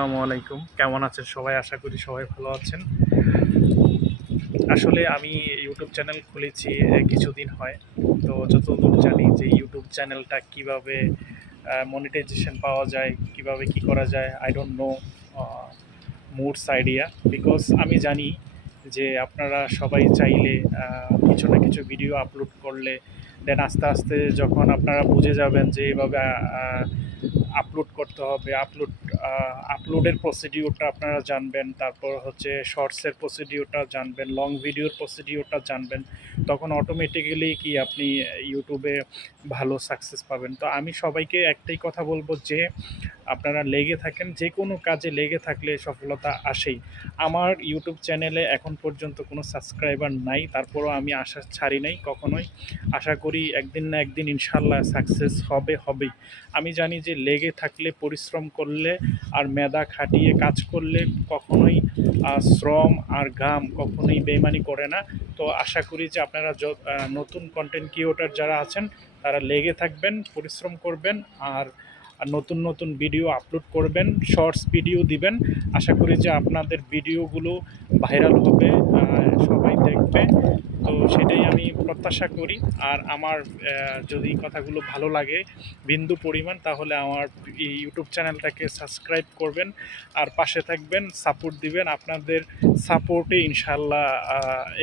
আসসালামু আলাইকুম। কেমন আছেন সবাই? আশা করি সবাই ভালো আছেন। আসলে আমি ইউটিউব চ্যানেল খুলেছি কিছুদিন হয়। তো যতদূর জানি যে ইউটিউব চ্যানেলটা কিভাবে মনিটাইজেশন পাওয়া যায়, কিভাবে কি করা যায়, I don't know a moods idea. Because আমি জানি যে আপনারা সবাই চাইলে কিছু না কিছু ভিডিও আপলোড করলে দেন আস্তে, আস্তে যখন আপনারা বুঝে যাবেন যে এভাবে আ আপলোড করতে হবে, আপলোডের প্রসিডিউরটা আপনারা জানবেন, তারপর হচ্ছে শর্টসের প্রসিডিউরটা জানবেন, লং ভিডিওর প্রসিডিউরটা জানবেন, তখন অটোমেটিক্যালি কি আপনি ইউটিউবে ভালো সাকসেস পাবেন। তো আমি সবাইকে একটাই কথা বলব যে আপনারা লেগে থাকেন, যে কোনো কাজে লেগে থাকলে সফলতা আসেই। আমার ইউটিউব চ্যানেলে এখন পর্যন্ত কোনো সাবস্ক্রাইবার নাই, তারপরও আমি আশা ছাড়ি নাই কখনোই। আশা করি একদিন না একদিন ইনশাল্লাহ সাকসেস হবেই। আমি জানি যে লেগে থাকলে, পরিশ্রম করলে আর মেধা খাটিয়ে কাজ করলে কখনোই শ্রম আর ঘাম কখনোই বেইমানি করে না। তো আশা করি যে আপনারা নতুন কন্টেন্ট ক্রিয়েটর যারা আছেন তারা লেগে থাকবেন, পরিশ্রম করবেন আর নতুন নতুন ভিডিও আপলোড করবেন, শর্টস ভিডিও দিবেন। আশা করি যে আপনাদের ভিডিওগুলো ভাইরাল হবে, সবাই দেখবে। তো সেটাই আমি প্রত্যাশা করি। আর আমার যদি কথাগুলো ভালো লাগে বিন্দু পরিমাণ, তাহলে আমার এই ইউটিউব চ্যানেলটাকে সাবস্ক্রাইব করবেন আর পাশে থাকবেন, সাপোর্ট দিবেন। আপনাদের সাপোর্টে ইনশাল্লাহ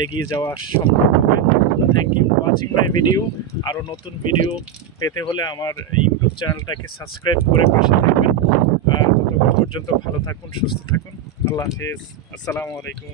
এগিয়ে যাওয়া সম্ভব হবে। তো thank you for watching my video. আরও নতুন ভিডিও পেতে হলে আমার ইউটিউব চ্যানেলটাকে সাবস্ক্রাইব করে পাশে থাকবেন। ততক্ষণ পর্যন্ত ভালো থাকুন, সুস্থ থাকুন। আল্লাহ হাফেজ। আসসালামু আলাইকুম।